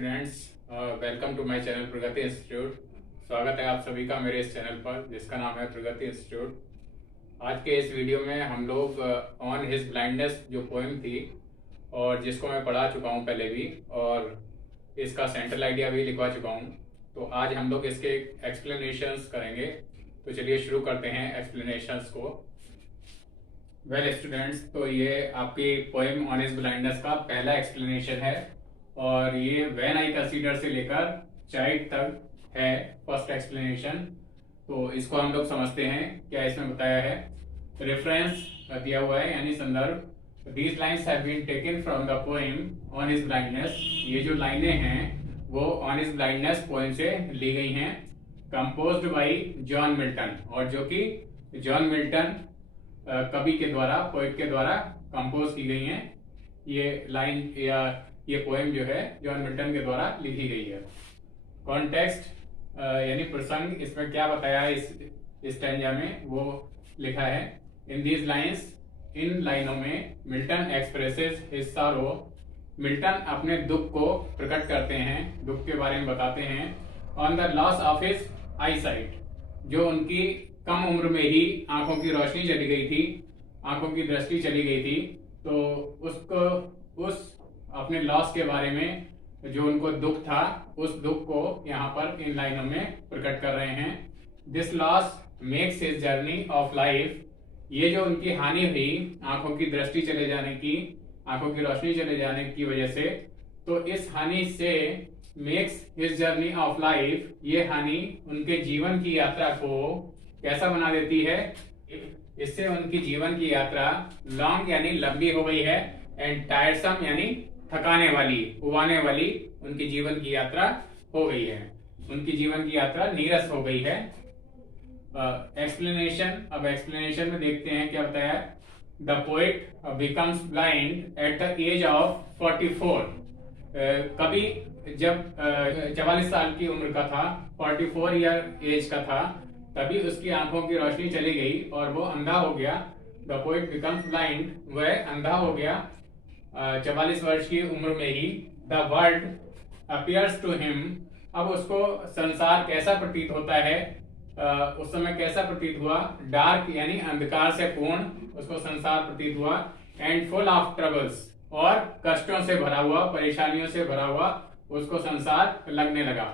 Students, welcome to my channel Pragati institute. स्वागत है आप सभी का मेरे इस चैनल पर जिसका नाम है प्रगति इंस्टीट्यूट। आज के इस वीडियो में हम लोग ऑन हिज ब्लाइंडनेस जो पोएम थी और जिसको मैं पढ़ा चुका हूँ पहले भी और इसका सेंट्रल आइडिया भी लिखवा चुका हूँ, तो आज हम लोग इसके एक्सप्लेनेशंस करेंगे। तो चलिए शुरू करते हैं एक्सप्लेनेशंस को। वेल स्टूडेंट्स, तो ये आपकी पोएम ऑन हिज ब्लाइंडनेस का पहला एक्सप्लेनेशन है और ये व्हेन आई कंसीडर से लेकर चाइल्ड तक है फर्स्ट एक्सप्लेनेशन। तो इसको हम लोग समझते हैं क्या इसमें बताया है। रेफरेंस दिया हुआ है यानी संदर्भ। These lines have been taken from the poem on his blindness. ये जो लाइनें हैं वो ऑन हिज ब्लाइंडनेस पोएम से ली गई हैं, कंपोज्ड बाय जॉन मिल्टन, और जो कि जॉन मिल्टन कवि के द्वारा, पोएट के द्वारा कंपोज की गई हैं। ये लाइन या ये पोएम जो है जॉन मिल्टन के द्वारा लिखी गई है। कॉन्टेक्स्ट यानी प्रसंग, इसमें क्या बताया है इस स्टैंजा में वो लिखा है। इन दीज लाइन्स, इन लाइनों में Milton expresses his sorrow. Milton अपने दुख को प्रकट करते हैं, दुख के बारे में बताते हैं। On the loss of his eyesight, जो उनकी कम उम्र में ही आंखों की रोशनी चली गई थी, आंखों की दृष्टि चली गई थी। तो उसको, उस अपने लॉस के बारे में जो उनको दुख था, उस दुख को यहाँ पर इन लाइनों में प्रकट कर रहे हैं। This loss makes his journey of life. ये जो उनकी हानि हुई आंखों की दृष्टि चले जाने की, आंखों की रोशनी चले जाने की वजह से, तो इस हानि से makes his journey of life, ये हानि उनके जीवन की यात्रा को कैसा बना देती है। इससे उनकी जीवन की यात्रा लॉन्ग यानी लंबी हो गई है, एंड टायरसम यानी थकाने वाली, उबाने वाली उनकी जीवन की यात्रा हो गई है। उनकी जीवन की यात्रा नीरस हो गई है। एक्सप्लेनेशन, अब एक्सप्लेनेशन में देखते हैं क्या बताया। The poet becomes blind at the age of 44। कवि जब 44 साल की उम्र का था, 44 ईयर एज का था, तभी उसकी आंखों की रोशनी चली गई और वो अंधा हो गया। द पोएट बिकम्स ब्लाइंड, वह अंधा हो गया 44 वर्ष की उम्र में ही। The world appears to him, अब उसको संसार कैसा प्रतीत होता है, उस समय कैसा प्रतीत हुआ। डार्क यानी अंधकार से पूर्ण उसको संसार प्रतीत हुआ। एंड फुल ऑफ ट्रबल्स, और कष्टों से भरा हुआ, परेशानियों से भरा हुआ उसको संसार लगने लगा।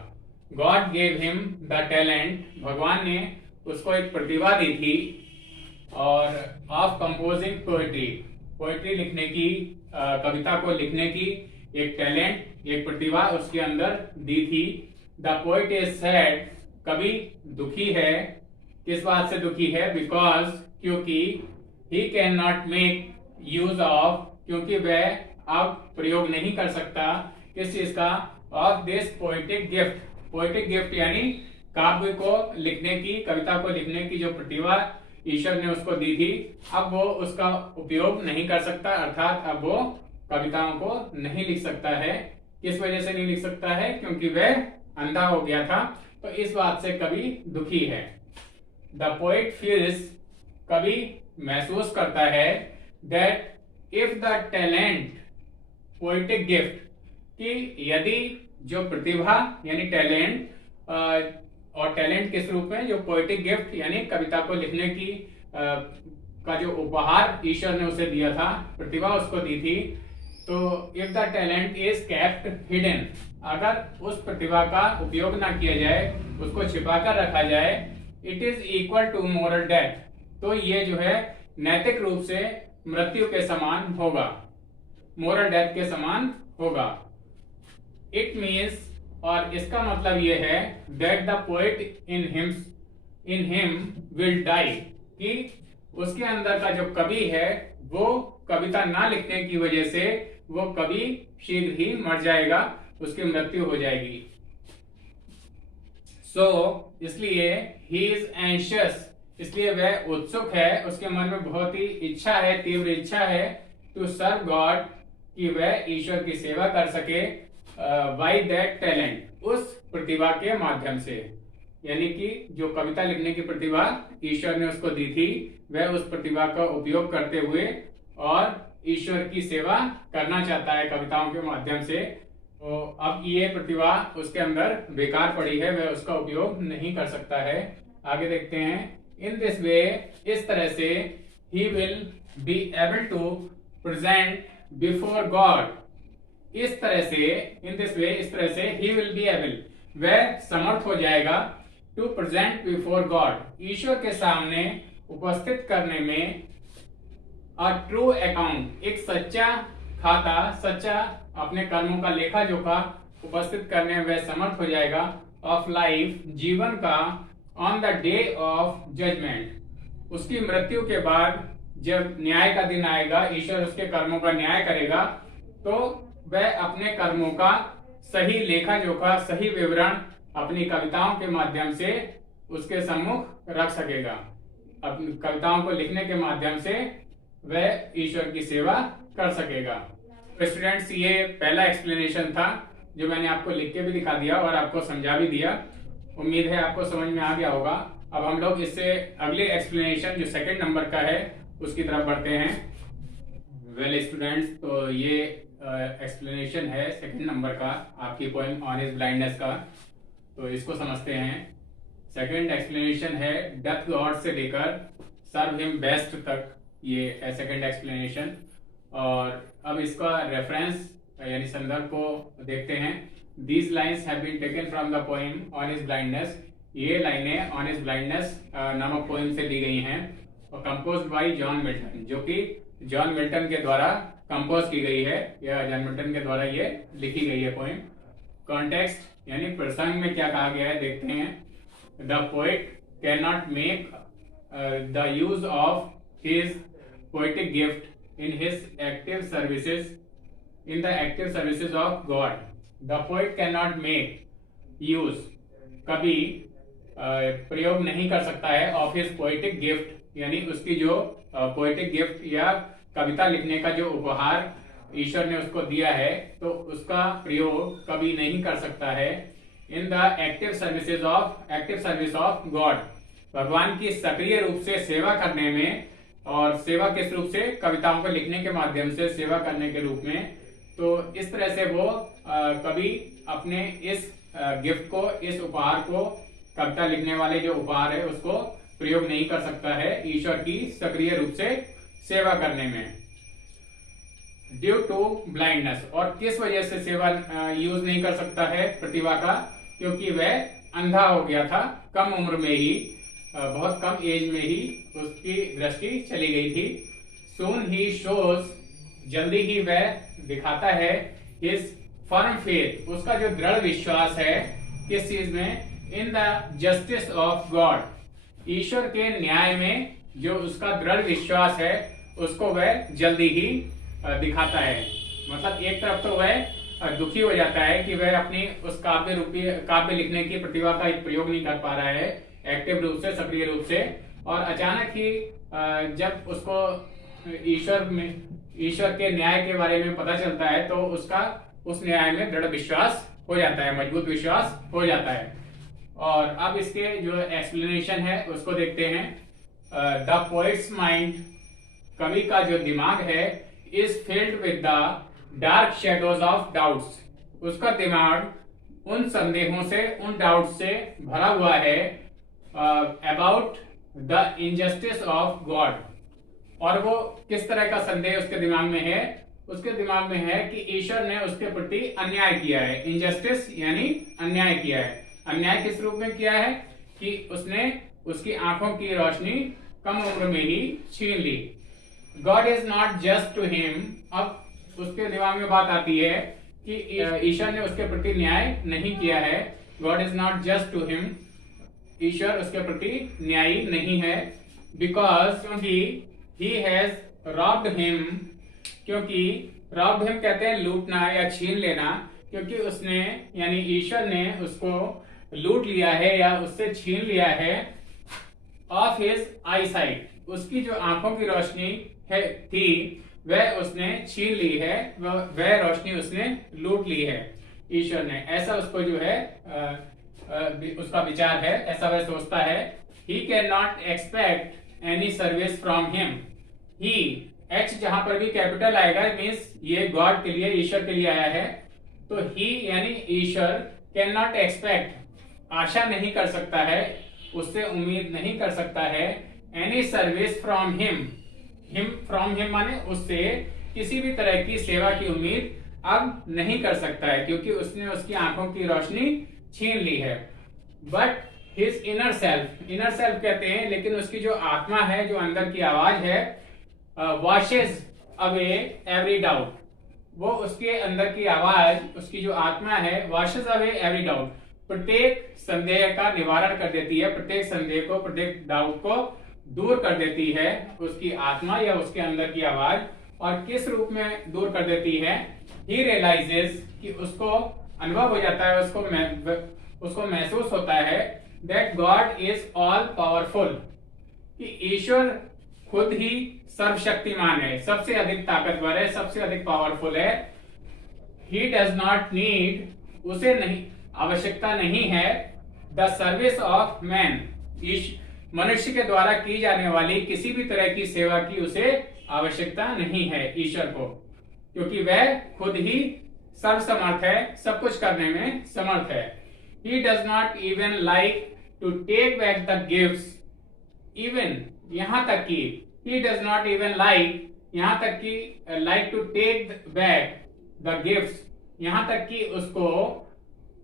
God gave him the talent, भगवान ने उसको एक प्रतिभा दी थी और ऑफ कंपोजिंग पोएट्री, पोएट्री लिखने की, कविता को लिखने की एक टैलेंट, एक प्रतिभा उसके अंदर दी थी। द पोएट इज सैड, कवि दुखी है। किस बात से दुखी है? बिकॉज, क्योंकि he can not make use of, क्योंकि वह अब प्रयोग नहीं कर सकता किस चीज का, of this poetic gift. Poetic gift यानी काव्य को लिखने की, कविता को लिखने की जो प्रतिभा ईश्वर ने उसको दी थी, अब वो उसका उपयोग नहीं कर सकता, अर्थात अब वो कविताओं को नहीं लिख सकता है। किस वजह से नहीं लिख सकता है? क्योंकि वह अंधा हो गया था। तो इस बात से कवि दुखी है। द पोएट फील्स, कवि महसूस करता है, that if the talent, poetic gift, कि यदि जो प्रतिभा यानी टैलेंट, और टैलेंट किस रूप में, जो पोएटिक गिफ्ट यानी कविता को लिखने की का जो उपहार ईश्वर ने उसे दिया था, प्रतिभा उसको दी थी, तो if the talent is kept hidden, अगर उस प्रतिभा का उपयोग ना किया जाए, उसको छिपा कर रखा जाए, it is equal to moral death, तो ये जो है नैतिक रूप से मृत्यु के समान होगा, मोरल डेथ के समान होगा। इट मीन्स, और इसका मतलब यह है, that the poet in him will die, कि उसके अंदर का जो कवि है वो कविता ना लिखने की वजह से वो कवि शीघ्र ही मर जाएगा, उसकी मृत्यु हो जाएगी। इसलिए ही इज एंशियस, इसलिए वह उत्सुक है, उसके मन में बहुत ही इच्छा है, तीव्र इच्छा है, टू सर्व गॉड, कि वह ईश्वर की सेवा कर सके, बाय दैट टैलेंट, उस प्रतिभा के माध्यम से। यानी कि जो कविता लिखने की प्रतिभा ईश्वर ने उसको दी थी, वह उस प्रतिभा का उपयोग करते हुए और ईश्वर की सेवा करना चाहता है कविताओं के माध्यम से। तो अब ये प्रतिभा उसके अंदर बेकार पड़ी है, वह उसका उपयोग नहीं कर सकता है। आगे देखते हैं। इन दिस वे, इस तरह से, he will be able to present before God. इस तरह से, इन दिस वे, इस तरह से, ही विल बी एबल, वह समर्थ हो जाएगा, टू प्रेजेंट बिफोर गॉड, ईश्वर के सामने उपस्थित करने में, अ ट्रू अकाउंट, एक सच्चा खाता, सच्चा अपने कर्मों का लेखा जोखा उपस्थित करने में वह समर्थ हो जाएगा, ऑफ लाइफ, जीवन का, on the day of judgement, उसकी मृत्यु के बाद जब न्याय का दिन आएगा, ईश्वर उसके कर्मों का न्याय करेगा, तो वह अपने कर्मों का सही लेखा जोखा, सही विवरण अपनी कविताओं के माध्यम से उसके सम्मुख रख सकेगा। अपनी कविताओं को लिखने के माध्यम से वह ईश्वर की सेवा कर सकेगा। तो स्टूडेंट्स, ये पहला एक्सप्लेनेशन था जो मैंने आपको लिख के भी दिखा दिया और आपको समझा भी दिया। उम्मीद है आपको समझ में आ गया होगा। अब हम लोग इससे अगले एक्सप्लेनेशन जो सेकंड नंबर का है उसकी तरफ बढ़ते हैं। वेल स्टूडेंट्स, तो ये एक्सप्लेनेशन है सेकंड नंबर का आपकी पोएम ऑन हिज ब्लाइंडनेस का। तो इसको समझते हैं। सेकंड एक्सप्लेनेशन है डेथ गॉड से लेकर सर्व हिम बेस्ट तक, ये है सेकंड एक्सप्लेनेशन। और अब इसका रेफरेंस यानी संदर्भ को देखते हैं। These lines have been taken from the poem On His Blindness। ये लाइनें ऑन हिज ब्लाइंडनेस नामक पोएम से ली गई हैं और कंपोज्ड बाय जॉन मिल्टन, जो कि जॉन मिल्टन के द्वारा कंपोज की गई है, या जॉन मिल्टन के द्वारा ये लिखी गई है पोएम। कॉन्टेक्स्ट यानी प्रसंग में क्या कहा गया है देखते हैं। The poet can not make the use of his poetic gift in his active services, in the active services of God। The poet cannot make use, कभी प्रयोग नहीं कर सकता है, of his poetic gift, यानी उसकी जो poetic gift या कविता लिखने का जो उपहार ईश्वर ने उसको दिया है, तो उसका प्रयोग कभी नहीं कर सकता है। in the active service of God, भगवान की सक्रिय रूप से सेवा करने में, और सेवा किस रूप से, कविताओं को लिखने के माध्यम से सेवा करने के रूप में। तो इस तरह से वो कभी अपने इस गिफ्ट को, इस उपहार को, कविता लिखने वाले जो उपहार है उसको प्रयोग नहीं कर सकता है ईश्वर की सक्रिय रूप से सेवा करने में। ड्यू टू ब्लाइंडनेस, और किस वजह से सेवा यूज नहीं कर सकता है प्रतिभा का, क्योंकि वह अंधा हो गया था कम उम्र में ही, बहुत कम एज में ही उसकी दृष्टि चली गई थी। सून ही शोज, जल्दी ही वह दिखाता है, हिज फर्म फेथ, उसका जो दृढ़ विश्वास है किस चीज में, in the justice of God, ईश्वर के न्याय में जो उसका दृढ़ विश्वास है उसको वह जल्दी ही दिखाता है। मतलब एक तरफ तो वह दुखी हो जाता है कि वह अपनी उस काव्य लिखने की प्रतिभा का एक प्रयोग नहीं कर पा रहा है एक्टिव रूप से, सक्रिय रूप से, और अचानक ही जब उसको ईश्वर के न्याय के बारे में पता चलता है तो उसका उस न्याय में दृढ़ विश्वास हो जाता है, मजबूत विश्वास हो जाता है। और अब इसके जो एक्सप्लेनेशन है उसको देखते हैं। द पोएट्स माइंड, कवि का जो दिमाग है, is filled with the dark shadows of doubts, उसका दिमाग उन संदेहों से, उन डाउट से भरा हुआ है, about the injustice of God. और वो किस तरह का संदेह उसके दिमाग में है, उसके दिमाग में है कि ईश्वर ने उसके प्रति अन्याय किया है। इनजस्टिस यानी अन्याय किया है। अन्याय किस रूप में किया है कि उसने उसकी आंखों की रोशनी कम उम्र में ही छीन ली। God is not just to him, अब उसके दिमाग में बात आती है कि ईश्वर ने उसके प्रति न्याय नहीं किया है। God is not just to him, ईश्वर उसके प्रति न्यायी नहीं है। बिकॉज, क्योंकि he has robbed him, क्योंकि robbed him कहते हैं लूटना या छीन लेना, क्योंकि उसने यानी ईश्वर ने उसको लूट लिया है या उससे छीन लिया है, of his eyesight, उसकी जो आंखों की रोशनी है थी वह उसने छीन ली है, वह रोशनी उसने लूट ली है ईश्वर ने। ऐसा उसको जो है उसका विचार है, ऐसा वह सोचता है। he cannot expect any service from him. He, H जहां पर भी कैपिटल आएगा मीन्स ये गॉड के लिए, ईश्वर के लिए आया है। तो ही यानी ईश्वर कैन नॉट एक्सपेक्ट, आशा नहीं कर सकता है, उससे उम्मीद नहीं कर सकता है, any service from him, from him माने उससे किसी भी तरह की सेवा की उम्मीद अब नहीं कर सकता है, क्योंकि उसने उसकी आंखों की रोशनी छीन ली है। बट हिज इनर सेल्फ कहते हैं, लेकिन उसकी जो आत्मा है, जो अंदर की आवाज है, वॉशेज अवे एवरी डाउट, वो उसके अंदर की आवाज, उसकी जो आत्मा है, वॉशेज अवे एवरी डाउट, प्रत्येक संदेह का निवारण कर देती है, प्रत्येक संदेह को, प्रत्येक डाउट को दूर कर देती है उसकी आत्मा या उसके अंदर की आवाज। और किस रूप में दूर कर देती है? ही रियलाइजेस, कि उसको अनुभव हो जाता है, उसको महसूस होता है, that God is all powerful, कि ईश्वर खुद ही सर्वशक्तिमान है, सबसे अधिक ताकतवर है, सबसे अधिक पावरफुल है। ही डज नॉट नीड, उसे नहीं, आवश्यकता नहीं है, द सर्विस ऑफ मैन, मनुष्य के द्वारा की जाने वाली किसी भी तरह की सेवा की उसे आवश्यकता नहीं है ईश्वर को, क्योंकि वह खुद ही सर्वसमर्थ है, सब कुछ करने में समर्थ है। He does not even like to take back the gifts, even यहाँ तक कि he does not even like, यहाँ तक कि like to take back the gifts, यहाँ तक कि उसको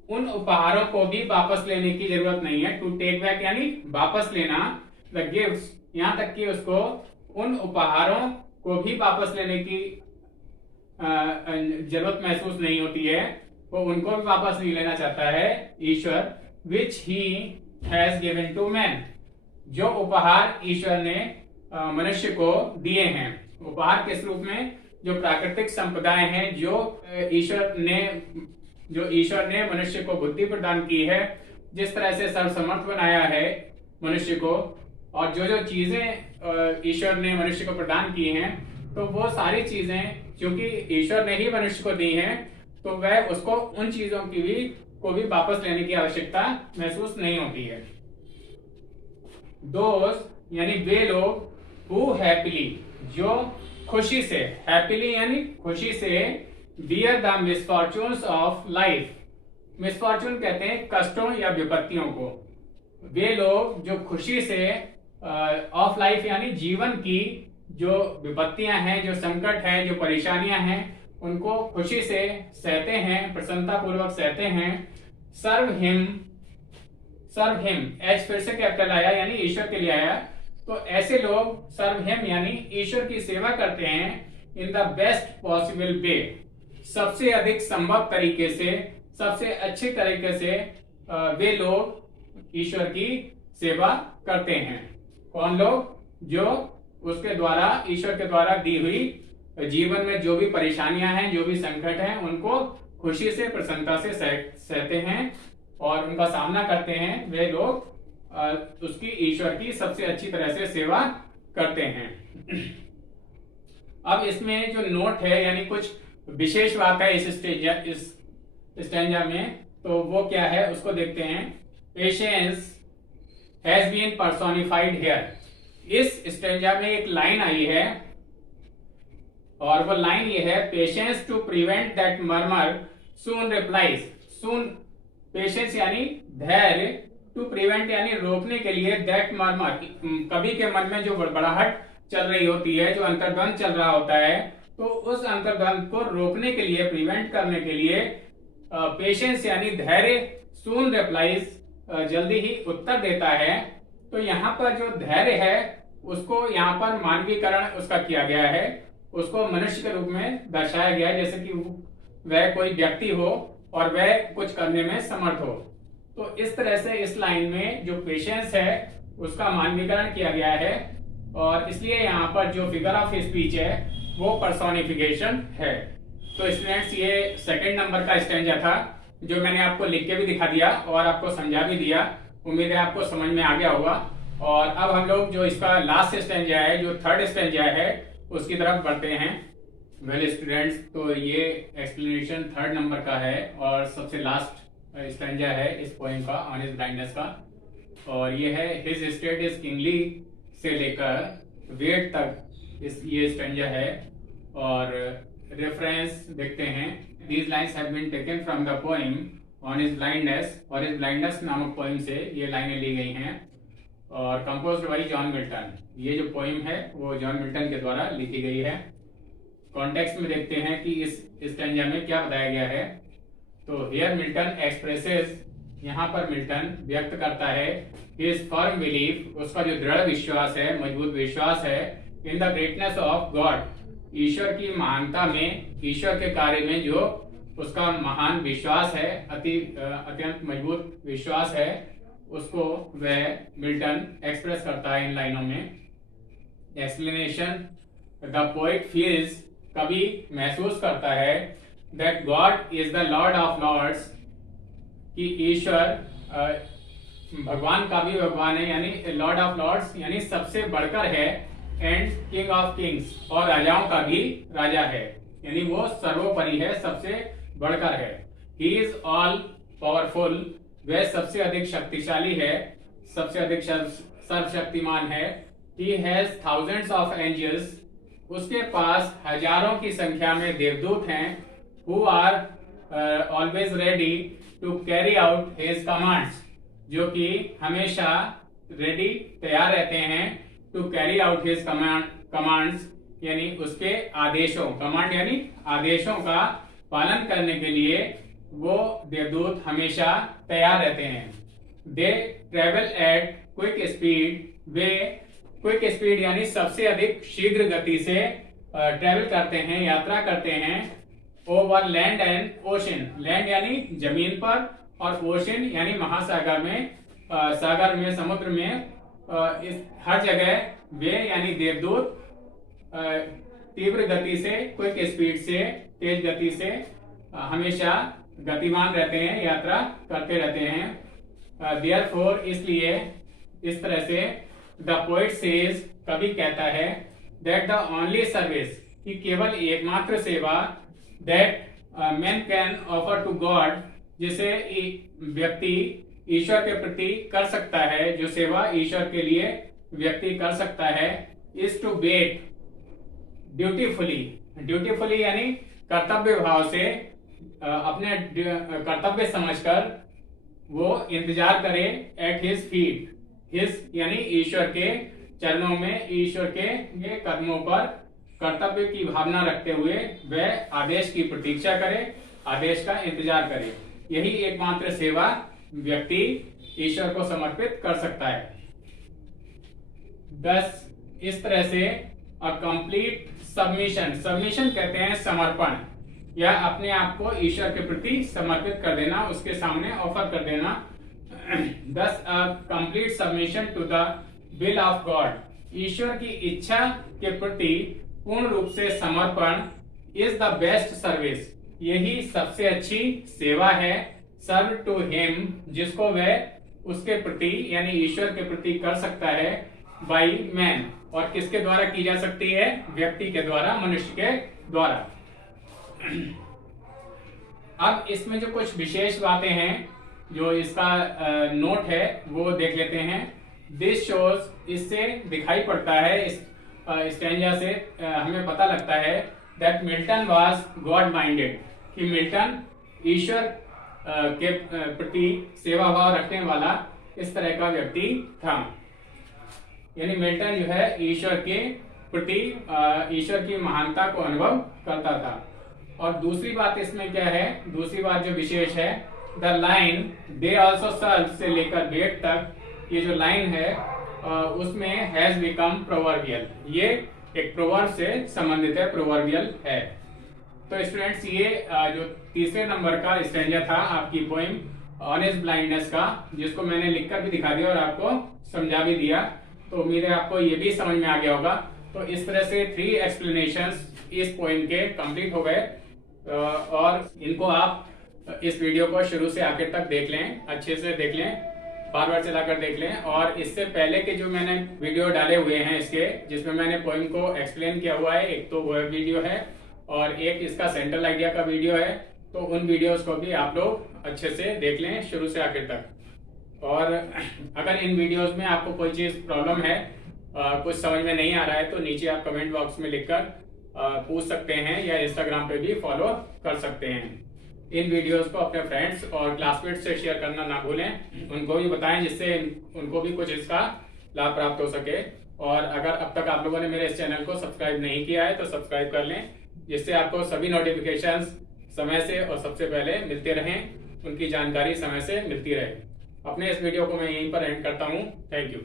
उन उपहारों को भी वापस लेने की जरूरत नहीं है। टू टेक बैक यानी वापस लेना, द गिफ्ट्स, यहाँ तक कि उसको उन उपहारों को भी वापस लेने की जरूरत महसूस नहीं होती है, वो उनको भी वापस नहीं लेना चाहता है ईश्वर। Which he has given to man, जो उपहार ईश्वर ने मनुष्य को दिए हैं। उपहार किस रूप में? जो प्राकृतिक संपदाएं हैं, जो ईश्वर ने मनुष्य को बुद्धि प्रदान की है, जिस तरह से सर्वसमर्थ बनाया है मनुष्य को, और जो जो चीजें ईश्वर ने मनुष्य को प्रदान की हैं, तो वो सारी चीजें क्योंकि ईश्वर ने ही मनुष्य को दी हैं, तो वह उसको उन चीजों को भी वापस लेने की आवश्यकता महसूस नहीं होती है। दोस्त यानी वे लोग, हु हैप्पीली, जो खुशी से, हैप्पीली यानी खुशी से, bear the misfortunes of life, misfortune कहते हैं कष्टों या विपत्तियों को, वे लोग जो खुशी से ऑफ लाइफ यानी जीवन की जो विपत्तियां हैं, जो संकट है, जो परेशानियां हैं, उनको खुशी से सहते हैं, प्रसन्नता पूर्वक सहते हैं। सर्व हिम, एच फिर से कैपिटल आया यानी ईश्वर के लिए आया, तो ऐसे लोग सर्व हिम यानी ईश्वर की सेवा करते हैं in the best possible way, सबसे अधिक संभव तरीके से, सबसे अच्छे तरीके से वे लोग ईश्वर की सेवा करते हैं। कौन लोग? जो उसके द्वारा, ईश्वर के द्वारा दी हुई जीवन में जो भी परेशानियां हैं, जो भी संकट हैं, उनको खुशी से, प्रसन्नता से सहते हैं और उनका सामना करते हैं। वे लोग उसकी, ईश्वर की सबसे अच्छी तरह से सेवा करते हैं। अब इसमें जो नोट है यानी कुछ विशेष बात है इस स्टैंजा में, तो वो क्या है उसको देखते हैं। Patience has been personified here, इस स्टैंजा में एक लाइन आई है और वो लाइन ये है, patience to prevent that murmur soon replies. Soon, patience यानी धैर्य, टू प्रिवेंट यानी रोकने के लिए, दैट मर्मर, कवि के मन में जो बड़बड़ाहट चल रही होती है, जो अंतर्द्वंद चल रहा होता है, तो उस अंतर्द्वंद को रोकने के लिए, प्रिवेंट करने के लिए पेशेंस यानी धैर्य, सून रिप्लाइज जल्दी ही उत्तर देता है। तो यहाँ पर जो धैर्य है उसको यहाँ पर मानवीकरण उसका किया गया है, उसको मनुष्य के रूप में दर्शाया गया है, जैसे कि वह कोई व्यक्ति हो और वह कुछ करने में समर्थ हो। तो इस तरह से इस लाइन में जो पेशेंस है उसका मानवीकरण किया गया है, और इसलिए यहाँ पर जो फिगर ऑफ स्पीच है वो पर्सोनिफिकेशन है। तो स्टूडेंट्स, ये सेकंड नंबर का स्टैंजा था जो मैंने आपको लिख के भी दिखा दिया और आपको समझा भी दिया। उम्मीद है आपको समझ में आ गया होगा। और अब हम लोग जो इसका लास्ट स्टैंजा है, जो थर्ड स्टैंजा है, उसकी तरफ बढ़ते हैं। वेल स्टूडेंट्स, तो ये एक्सप्लेनेशन थर्ड नंबर का है और सबसे लास्ट स्टैंजा है इस पोएम का, ऑन हिज ब्लाइंडनेस का। और ये है, हिज स्टेट इज किंगली से लेकर वेट तक ये स्टैंजा है। और रेफरेंस देखते हैं। These lines have been taken from the poem On His Blindness, और इस ब्लाइंडनेस नामक पोइम से ये लाइनें ली गई हैं और कंपोज्ड बाई जॉन मिल्टन। ये जो पोइम है वो जॉन मिल्टन के द्वारा लिखी गई है। कॉन्टेक्स्ट में देखते हैं कि इस स्टैंजा में क्या बताया गया है। तो हियर मिल्टन एक्सप्रेसेस, यहाँ पर मिल्टन व्यक्त करता है हिज फर्म बिलीफ, उसका जो दृढ़ विश्वास है, मजबूत विश्वास है, in the greatness of God, ईश्वर की महानता में, ईश्वर के कार्य में जो उसका महान विश्वास है, अत्यंत मजबूत विश्वास है, उसको वह मिल्टन एक्सप्रेस करता है इन लाइनों में। एक्सप्लेनेशन, द पोएट फील्स, कवि महसूस करता है, that God is the lord of lords, कि ईश्वर भगवान का भी भगवान है, यानी लॉर्ड ऑफ लॉर्ड्स यानी सबसे बढ़कर है, एंड किंग ऑफ किंग्स, और राजाओं का भी राजा है, यानी वो सर्वोपरि है, सबसे बढ़कर है। ही इज ऑल पावरफुल, वह सबसे अधिक शक्तिशाली है, सबसे अधिक सर्वशक्तिमान है। He has thousands of angels, उसके पास हजारों की संख्या में देवदूत हैं, who are always ready to carry out his commands, जो कि हमेशा रेडी तैयार रहते हैं, to carry out his commands यानी उसके आदेशों, कमांड यानी आदेशों का पालन करने के लिए वो देवदूत हमेशा तैयार रहते हैं। They travel eight quick speed, way quick speed यानी सबसे अधिक शीघ्र गति से ट्रेवल करते हैं, यात्रा करते हैं, over land and ocean, land यानी जमीन पर, और ओशन यानी महासागर में, सागर में, समुद्र में, इस हर जगह वे यानी देवदूत तीव्र गति से, क्विक स्पीड से, तेज गति से हमेशा गतिमान रहते हैं, यात्रा करते रहते हैं। देयरफॉर, इसलिए, इस तरह से, द पोएट सेज, कवि कहता है, दैट द ओनली सर्विस, कि केवल एकमात्र सेवा, that man can offer to God, जिसे व्यक्ति ईश्वर के प्रति कर सकता है, जो सेवा ईश्वर के लिए व्यक्ति कर सकता है, इज टू वेट ड्यूटीफुली, ड्यूटीफुली यानी कर्तव्य भाव से, अपने कर्तव्य समझकर वो इंतजार करे, एट हिज फीट, हिज यानी ईश्वर के चरणों में, ईश्वर के ये कदमों पर कर्तव्य की भावना रखते हुए वह आदेश की प्रतीक्षा करे, आदेश का इंतजार करे। यही एकमात्र सेवा व्यक्ति ईश्वर को समर्पित कर सकता है। 10, इस तरह से अ कंप्लीट सबमिशन, सबमिशन कहते हैं समर्पण, या अपने आप को ईश्वर के प्रति समर्पित कर देना, उसके सामने ऑफर कर देना। 10, a complete submission to the will of God, ईश्वर की इच्छा के प्रति पूर्ण रूप से समर्पण, इज द बेस्ट सर्विस, यही सबसे अच्छी सेवा है, सर्व टू हिम, जिसको वह उसके प्रति यानी ईश्वर के प्रति कर सकता है, बाई मैन, और किसके द्वारा की जा सकती है, व्यक्ति के द्वारा, मनुष्य के द्वारा। अब इसमें जो कुछ विशेष बातें हैं, जो इसका नोट है वो देख लेते हैं। दिस शोज, इससे दिखाई पड़ता है, इस स्टैंजा से हमें पता लगता है, that Milton was God minded, कि मिल्टन ईश्वर के प्रति सेवा भाव रखने वाला इस तरह का व्यक्ति था, यानी मिल्टन जो है ईश्वर के प्रति, ईश्वर की महानता को अनुभव करता था। और दूसरी बात इसमें क्या है, दूसरी बात जो विशेष है, the line they also serve से लेकर वेट तक, ये जो लाइन है उसमें हैज बिकम प्रोवर्बियल, ये एक प्रोवर्ब से संबंधित है, प्रोवर्बियल है। तो स्टूडेंट्स, ये जो तीसरे नंबर का स्टैंजा था आपकी पोइम ऑन हिज ब्लाइंडनेस का, जिसको मैंने लिखकर भी दिखा दिया और आपको समझा भी दिया, तो उम्मीद है आपको ये भी समझ में आ गया होगा। तो इस तरह से 3 एक्सप्लेनेशंस इस पोइम के कंप्लीट हो गए, और इनको आप इस वीडियो को शुरू से आखिर तक देख लें, अच्छे से देख लें, बार बार चलाकर देख लें। और इससे पहले के जो मैंने वीडियो डाले हुए हैं इसके, जिसमें मैंने पोइम को एक्सप्लेन किया हुआ है, एक तो वो वीडियो है और एक इसका सेंट्रल आइडिया का वीडियो है, तो उन वीडियोस को भी आप लोग अच्छे से देख लें शुरू से आखिर तक। और अगर इन वीडियोस में आपको कोई चीज प्रॉब्लम है, कुछ समझ में नहीं आ रहा है, तो नीचे आप कमेंट बॉक्स में लिखकर पूछ सकते हैं या इंस्टाग्राम पे भी फॉलो कर सकते हैं। इन वीडियोस को अपने फ्रेंड्स और क्लासमेट्स से शेयर करना ना भूलें, उनको भी बताएं जिससे उनको भी कुछ इसका लाभ प्राप्त हो सके। और अगर अब तक आप लोगों ने मेरे इस चैनल को सब्सक्राइब नहीं किया है तो सब्सक्राइब कर लें, जिससे आपको सभी नोटिफिकेशंस समय से और सबसे पहले मिलते रहें, उनकी जानकारी समय से मिलती रहे। अपने इस वीडियो को मैं यहीं पर एंड करता हूँ। Thank you.